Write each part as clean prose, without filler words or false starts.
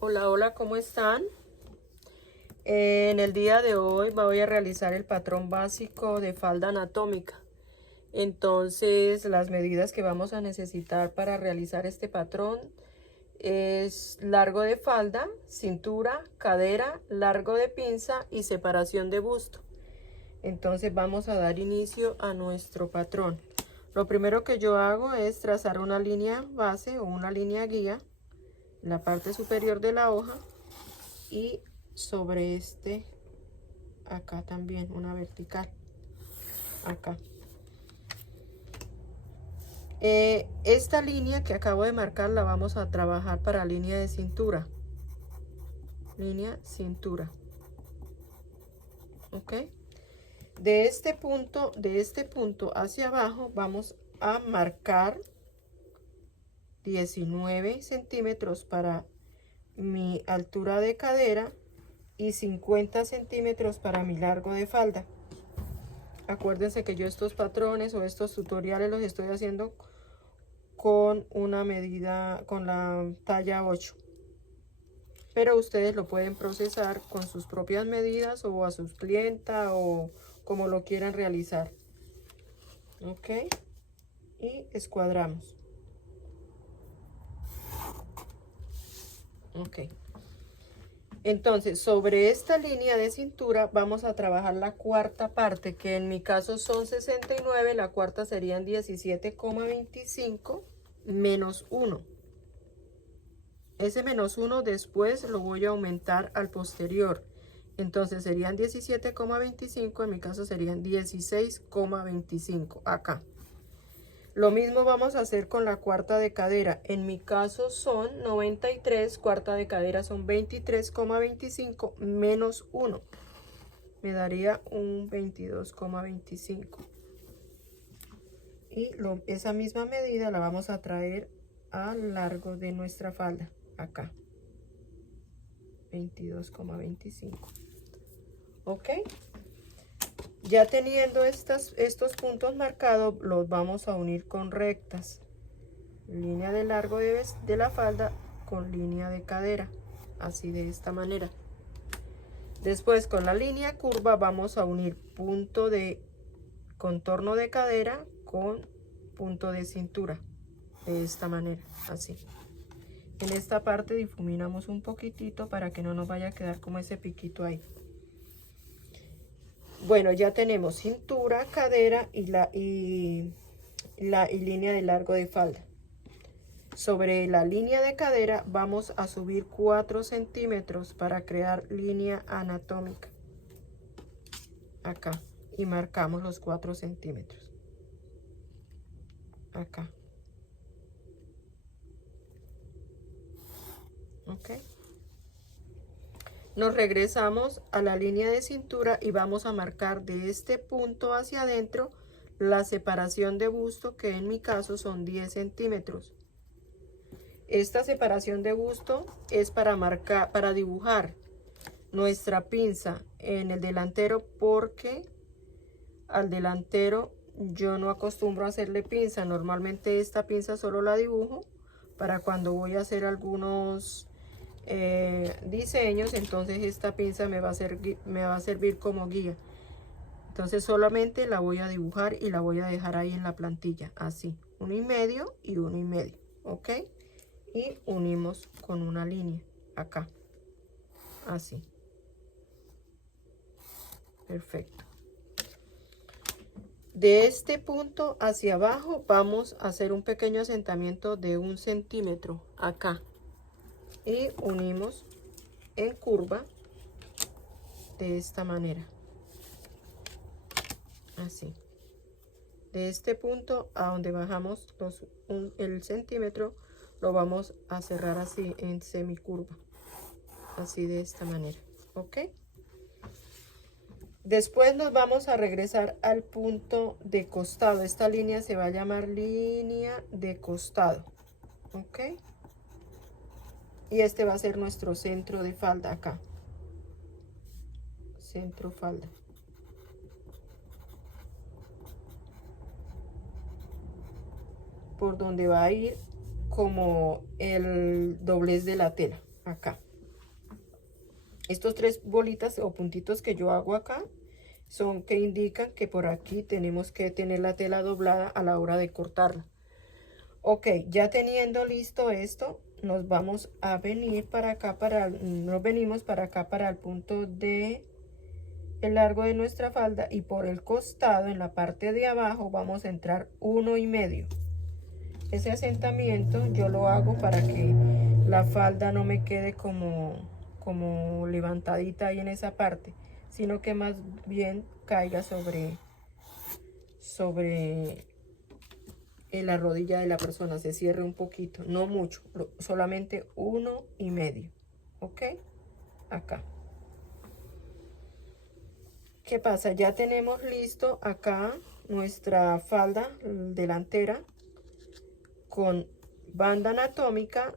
Hola, hola, ¿cómo están? En el día de hoy voy a realizar el patrón básico de falda anatómica. Entonces, las medidas que vamos a necesitar para realizar este patrón es largo de falda, cintura, cadera, largo de pinza y separación de busto. Entonces vamos a dar inicio a nuestro patrón. Lo primero que yo hago es trazar una línea base o una línea guía en la parte superior de la hoja y sobre acá también una vertical acá. Esta línea que acabo de marcar la vamos a trabajar para línea de cintura, ok. De este punto hacia abajo vamos a marcar 19 centímetros para mi altura de cadera y 50 centímetros para mi largo de falda. Acuérdense que yo estos patrones o estos tutoriales los estoy haciendo con una medida, con la talla 8. Pero ustedes lo pueden procesar con sus propias medidas o a sus clientas o como lo quieran realizar. Ok. Y escuadramos. Ok. Entonces, sobre esta línea de cintura vamos a trabajar la cuarta parte, que en mi caso son 69, la cuarta serían 17,25 menos 1. Ese menos 1 después lo voy a aumentar al posterior. Entonces serían 17,25, en mi caso serían 16,25 acá. Lo mismo vamos a hacer con la cuarta de cadera. En mi caso son 93, cuarta de cadera son 23,25 menos 1. Me daría un 22,25. Y esa misma medida la vamos a traer a lo largo de nuestra falda, acá. 22,25. Ok. Ya teniendo estos puntos marcados, los vamos a unir con rectas. Línea de largo de la falda con línea de cadera, así de esta manera. Después con la línea curva vamos a unir punto de contorno de cadera con punto de cintura, de esta manera, así. En esta parte difuminamos un poquitito para que no nos vaya a quedar como ese piquito ahí. Bueno, ya tenemos cintura, cadera y línea de largo de falda. Sobre la línea de cadera vamos a subir 4 centímetros para crear línea anatómica. Acá. Y marcamos los 4 centímetros. Acá. Ok. Nos regresamos a la línea de cintura y vamos a marcar de este punto hacia adentro la separación de busto, que en mi caso son 10 centímetros. Esta separación de busto es para marcar, para dibujar nuestra pinza en el delantero, porque al delantero yo no acostumbro a hacerle pinza. Normalmente esta pinza solo la dibujo para cuando voy a hacer algunos diseños. Entonces esta pinza me va a servir como guía. Entonces solamente la voy a dibujar y la voy a dejar ahí en la plantilla, así, 1,5 y 1,5, ok. Y unimos con una línea acá, así. Perfecto. De este punto hacia abajo vamos a hacer un pequeño asentamiento de 1 centímetro acá y unimos en curva de esta manera, así. De este punto a donde bajamos el centímetro lo vamos a cerrar así en semicurva, así de esta manera, ok. Después nos vamos a regresar al punto de costado. Esta línea se va a llamar línea de costado, ok. Y este va a ser nuestro centro de falda acá, centro falda. Por donde va a ir como el doblez de la tela, acá, Estos tres bolitas o puntitos que yo hago acá son que indican que por aquí tenemos que tener la tela doblada a la hora de cortarla. Ok, ya teniendo listo esto, nos vamos a venir para acá, nos venimos para acá para el punto de el largo de nuestra falda, y por el costado en la parte de abajo vamos a entrar 1,5. Ese asentamiento yo lo hago para que la falda no me quede como levantadita ahí en esa parte, sino que más bien caiga sobre la rodilla de la persona, se cierre un poquito, no mucho, solamente 1,5. Ok, acá. ¿Qué pasa? Ya tenemos listo acá nuestra falda delantera con banda anatómica,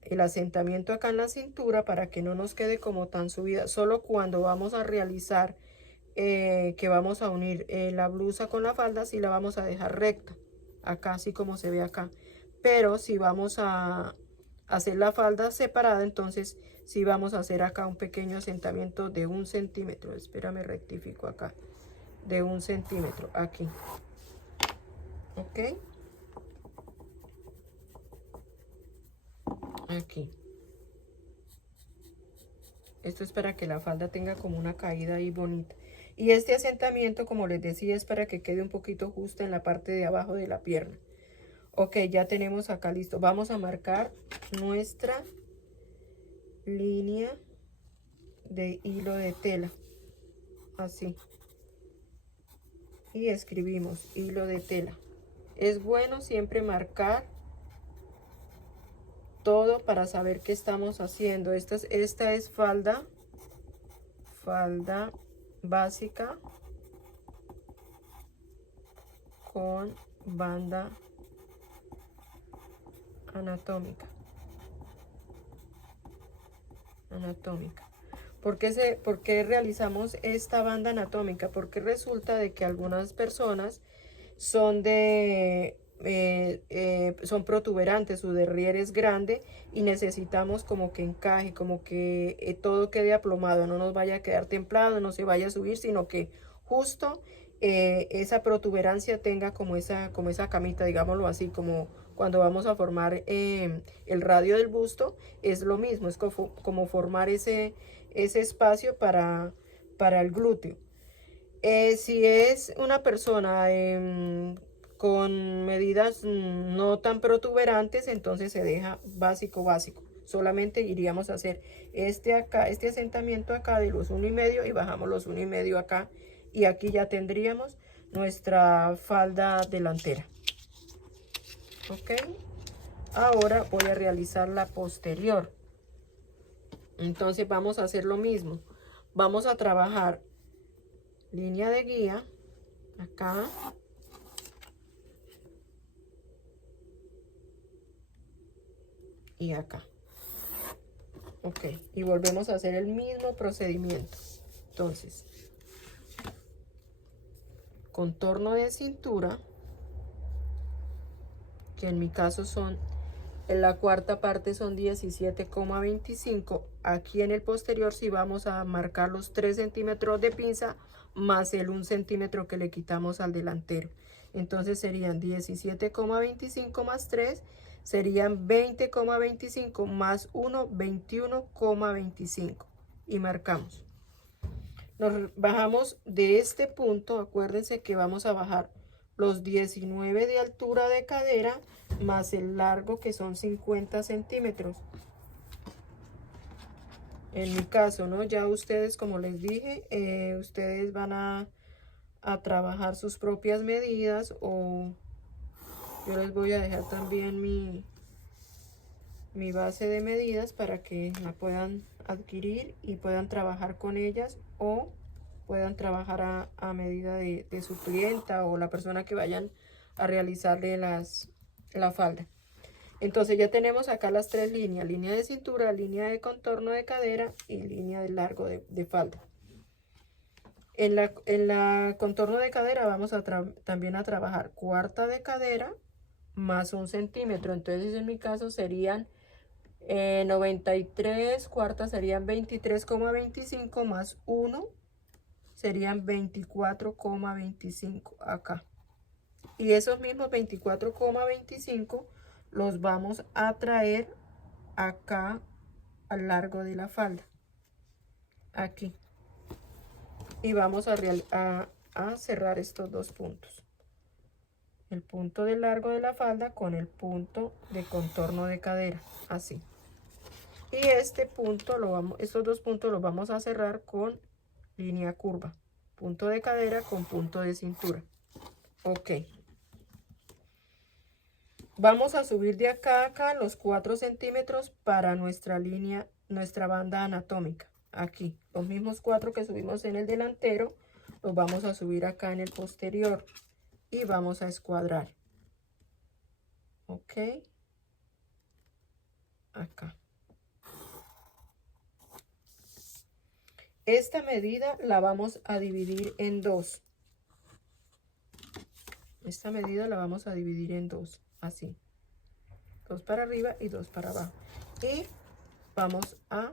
el asentamiento acá en la cintura para que no nos quede como tan subida. Solo cuando vamos a realizar que vamos a unir la blusa con la falda, sí la vamos a dejar recta, acá así como se ve acá. Pero si vamos a hacer la falda separada, entonces sí vamos a hacer acá un pequeño asentamiento de 1 centímetro. Espérame, rectifico acá. De 1 centímetro aquí. Ok. Aquí. Esto es para que la falda tenga como una caída ahí bonita. Y este asentamiento, como les decía, es para que quede un poquito justa en la parte de abajo de la pierna. Ok, ya tenemos acá listo. Vamos a marcar nuestra línea de hilo de tela. Así. Y escribimos hilo de tela. Es bueno siempre marcar todo para saber qué estamos haciendo. Esta es falda básica con banda anatómica. ¿Por qué realizamos esta banda anatómica? Porque resulta de que algunas personas son son protuberantes, su derrière es grande y necesitamos como que encaje, como que todo quede aplomado, no nos vaya a quedar templado, no se vaya a subir, sino que justo esa protuberancia tenga como esa camita, digámoslo así, como cuando vamos a formar el radio del busto, es lo mismo, es como formar ese espacio para el glúteo. Si es una persona con medidas no tan protuberantes, entonces se deja básico. Solamente iríamos a hacer este asentamiento acá de los 1,5 y bajamos los 1,5 acá. Y aquí ya tendríamos nuestra falda delantera. Ok. Ahora voy a realizar la posterior. Entonces vamos a hacer lo mismo. Vamos a trabajar línea de guía acá, y acá. Ok, y volvemos a hacer el mismo procedimiento. Entonces, contorno de cintura, que en mi caso son, en la cuarta parte son 17,25. Aquí en el posterior sí vamos a marcar los 3 centímetros de pinza más el 1 centímetro que le quitamos al delantero. Entonces serían 17,25 más 3, serían 20,25 más 1, 21,25. Y marcamos. Nos bajamos de este punto, acuérdense que vamos a bajar los 19 de altura de cadera más el largo, que son 50 centímetros. En mi caso, ¿no? Ya ustedes, como les dije, ustedes van a trabajar sus propias medidas, o yo les voy a dejar también mi base de medidas para que la puedan adquirir y puedan trabajar con ellas, o puedan trabajar a medida de su clienta o la persona que vayan a realizarle la falda. Entonces ya tenemos acá las tres líneas: línea de cintura, línea de contorno de cadera y línea de largo de falda. En la contorno de cadera vamos también a trabajar cuarta de cadera más 1 centímetro. Entonces en mi caso serían 93 cuartas serían 23,25 más 1 serían 24,25 acá. Y esos mismos 24,25 los vamos a traer acá al largo de la falda. Aquí. Y vamos a cerrar estos dos puntos. El punto de largo de la falda con el punto de contorno de cadera. Así. Y este punto estos dos puntos los vamos a cerrar con línea curva. Punto de cadera con punto de cintura. Ok. Vamos a subir de acá a acá los 4 centímetros para nuestra línea, nuestra banda anatómica. Aquí, los mismos 4 que subimos en el delantero, los vamos a subir acá en el posterior. Y vamos a escuadrar. Ok. Acá. Esta medida la vamos a dividir en dos. Esta medida la vamos a dividir en dos. Así. 2 para arriba y 2 para abajo. Y vamos a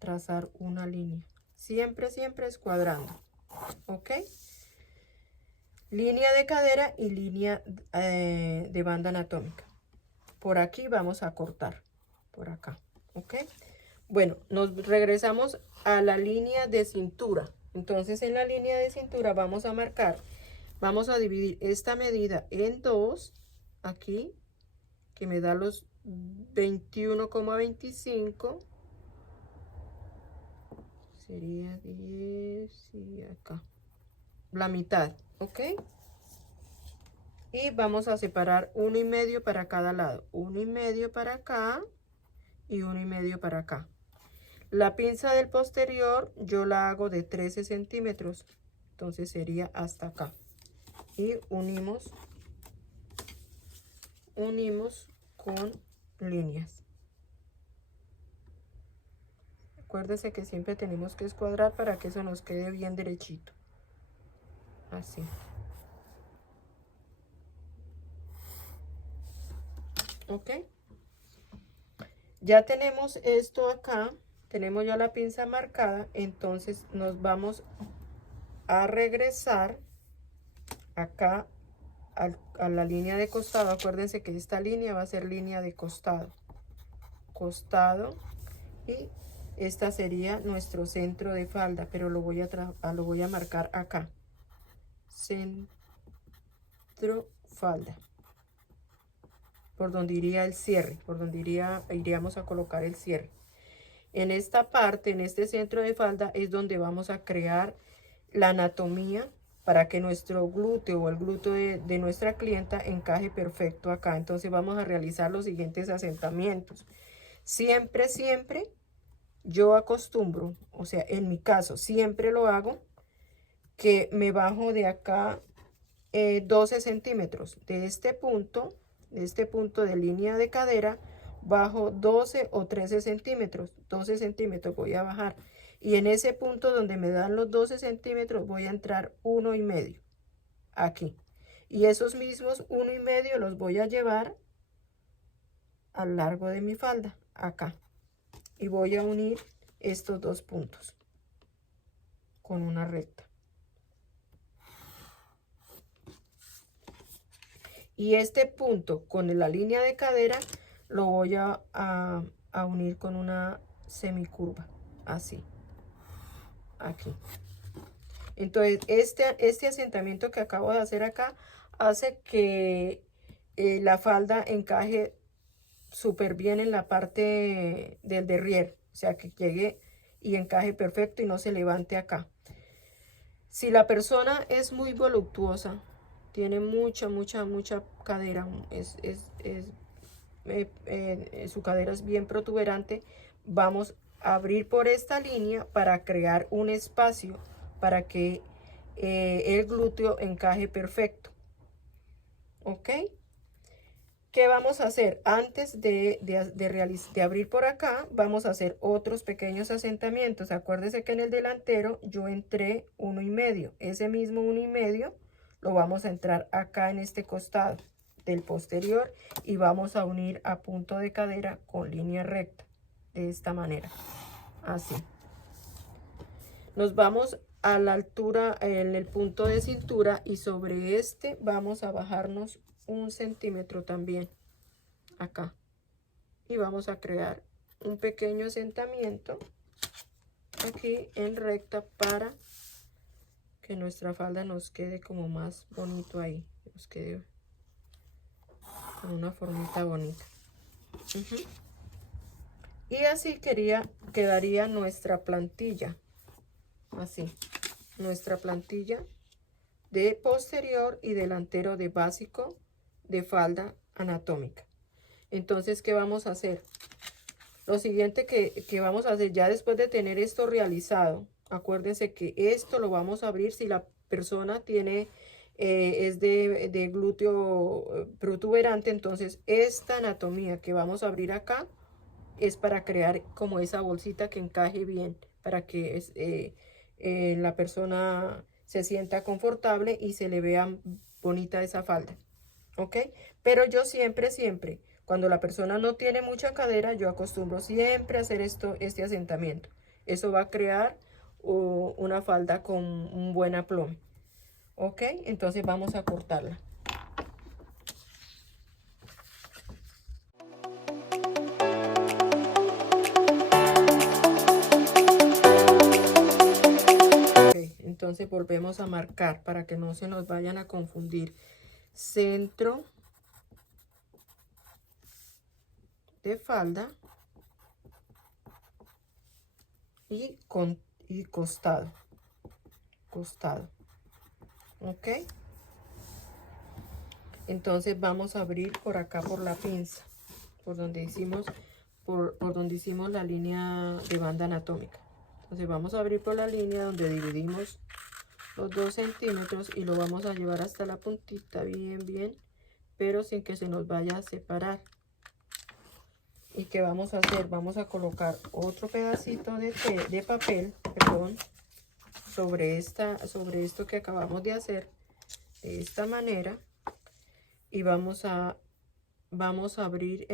trazar una línea. Siempre, siempre escuadrando. ¿Ok? Línea de cadera y línea de banda anatómica. Por aquí vamos a cortar. Por acá. ¿Ok? Bueno, nos regresamos a la línea de cintura. Entonces, en la línea de cintura vamos a marcar, vamos a dividir esta medida en dos. Aquí, que me da los 21,25. Sería 10 y acá. La mitad, ¿ok? Y vamos a separar 1,5 para cada lado. 1,5 para acá y 1,5 para acá. La pinza del posterior yo la hago de 13 centímetros. Entonces sería hasta acá. Y unimos con líneas. Acuérdense que siempre tenemos que escuadrar para que eso nos quede bien derechito. Así. Ok. Ya tenemos esto acá. Tenemos ya la pinza marcada. Entonces nos vamos a regresar acá a la línea de costado. Acuérdense que esta línea va a ser línea de costado. Costado. Y esta sería nuestro centro de falda. Pero lo voy a marcar acá. Centro falda. Por donde iría el cierre. Por donde iríamos a colocar el cierre. En esta parte, en este centro de falda, es donde vamos a crear la anatomía para que nuestro glúteo o el glúteo de nuestra clienta encaje perfecto acá. Entonces vamos a realizar los siguientes asentamientos. Siempre, siempre yo acostumbro, o sea, en mi caso, siempre lo hago, que me bajo de acá 12 centímetros. De este punto de línea de cadera, bajo 12 o 13 centímetros. 12 centímetros voy a bajar. Y en ese punto donde me dan los 12 centímetros voy a entrar 1,5 aquí. Y esos mismos 1,5 los voy a llevar a lo largo de mi falda, acá. Y voy a unir estos dos puntos con una recta. Y este punto con la línea de cadera lo voy a unir con una semicurva, así, aquí. Entonces, este asentamiento que acabo de hacer acá hace que la falda encaje súper bien en la parte del derrier. O sea, que llegue y encaje perfecto y no se levante acá. Si la persona es muy voluptuosa, tiene mucha cadera, su cadera es bien protuberante, vamos a abrir por esta línea para crear un espacio para que el glúteo encaje perfecto. ¿Ok? ¿Qué vamos a hacer? Antes de abrir por acá, vamos a hacer otros pequeños asentamientos. Acuérdense que en el delantero yo entré 1,5. Ese mismo 1,5 lo vamos a entrar acá en este costado. del posterior y vamos a unir a punto de cadera con línea recta de esta manera, así. Nos vamos a la altura en el punto de cintura y sobre este vamos a bajarnos 1 centímetro también acá y vamos a crear un pequeño asentamiento aquí en recta para que nuestra falda nos quede como más bonito ahí, nos quede con una formita bonita. Y así quedaría nuestra plantilla, así, nuestra plantilla de posterior y delantero de básico de falda anatómica. Entonces, ¿qué vamos a hacer? Lo siguiente que vamos a hacer ya después de tener esto realizado, acuérdense que esto lo vamos a abrir si la persona tiene, es de glúteo protuberante, entonces esta anatomía que vamos a abrir acá es para crear como esa bolsita que encaje bien, para que la persona se sienta confortable y se le vea bonita esa falda, ¿ok? Pero yo siempre, cuando la persona no tiene mucha cadera, yo acostumbro siempre a hacer este asentamiento. Eso va a crear una falda con un buen aplome. ¿Ok? Entonces vamos a cortarla. Ok, entonces volvemos a marcar para que no se nos vayan a confundir. Centro de falda y costado, ok. Entonces vamos a abrir por acá por la pinza, por donde hicimos la línea de banda anatómica. Entonces vamos a abrir por la línea donde dividimos los 2 centímetros y lo vamos a llevar hasta la puntita bien, pero sin que se nos vaya a separar. ¿Y qué vamos a hacer? Vamos a colocar otro pedacito de papel, perdón, sobre esto que acabamos de hacer, de esta manera, y vamos a abrir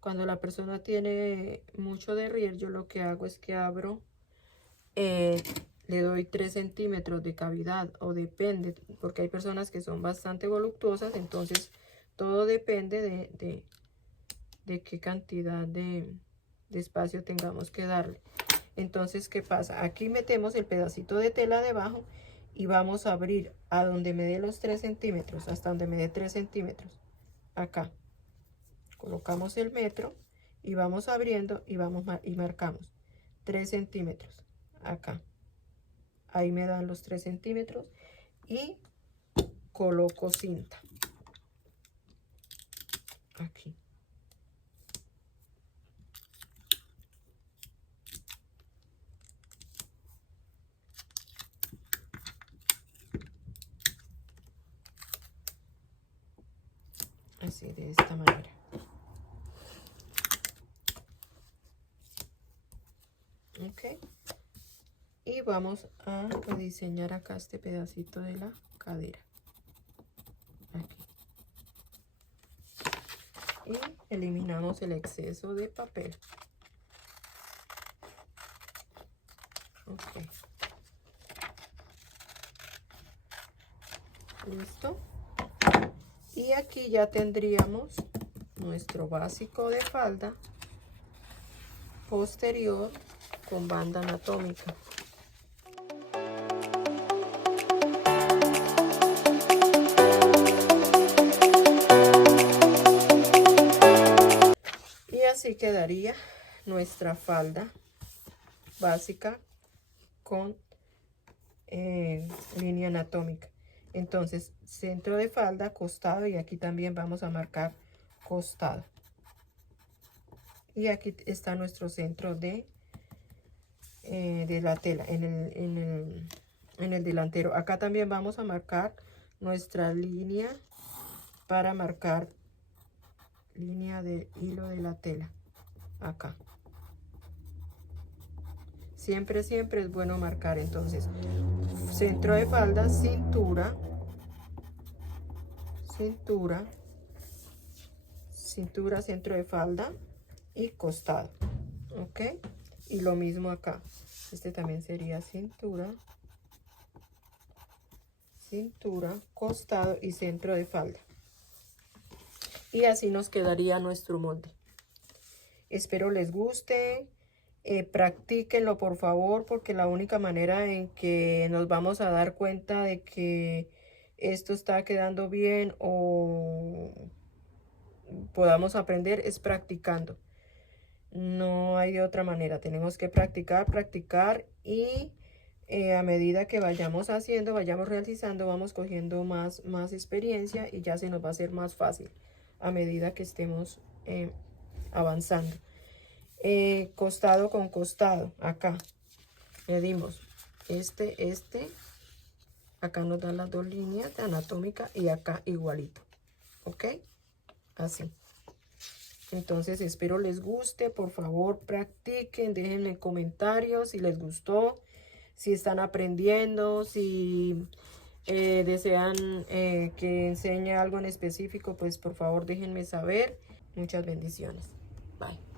cuando la persona tiene mucho derrier, yo lo que hago es que abro, le doy 3 centímetros de cavidad, o depende, porque hay personas que son bastante voluptuosas, entonces todo depende de qué cantidad de espacio tengamos que darle. Entonces, ¿qué pasa? Aquí metemos el pedacito de tela debajo y vamos a abrir a donde me dé los 3 centímetros, hasta donde me dé 3 centímetros. Acá colocamos el metro y vamos abriendo y marcamos 3 centímetros acá. Ahí me dan los 3 centímetros y coloco cinta aquí. Así, de esta manera. Ok. Y vamos a diseñar acá este pedacito de la cadera. Aquí. Y eliminamos el exceso de papel. Ok. Listo. Y aquí ya tendríamos nuestro básico de falda posterior con banda anatómica. Y así quedaría nuestra falda básica con línea anatómica. Entonces, centro de falda, costado, y aquí también vamos a marcar costado. Y aquí está nuestro centro de la tela en el delantero. Acá también vamos a marcar nuestra línea para marcar línea de hilo de la tela acá. Siempre es bueno marcar. Entonces, centro de falda, cintura, cintura, cintura, centro de falda y costado, ok. Y lo mismo acá, este también sería cintura, cintura, costado y centro de falda. Y así nos quedaría nuestro molde. Espero les guste. Practíquenlo por favor, porque la única manera en que nos vamos a dar cuenta de que esto está quedando bien o podamos aprender es practicando. No hay otra manera, tenemos que practicar, practicar y a medida que vayamos haciendo, vayamos realizando, vamos cogiendo más experiencia y ya se nos va a hacer más fácil a medida que estemos avanzando. Costado con costado, acá medimos este, acá nos dan las dos líneas de anatómica y acá igualito, ok, así. Entonces espero les guste, por favor practiquen, déjenme comentarios si les gustó, si están aprendiendo, si desean que enseñe algo en específico, pues por favor déjenme saber. Muchas bendiciones. Bye.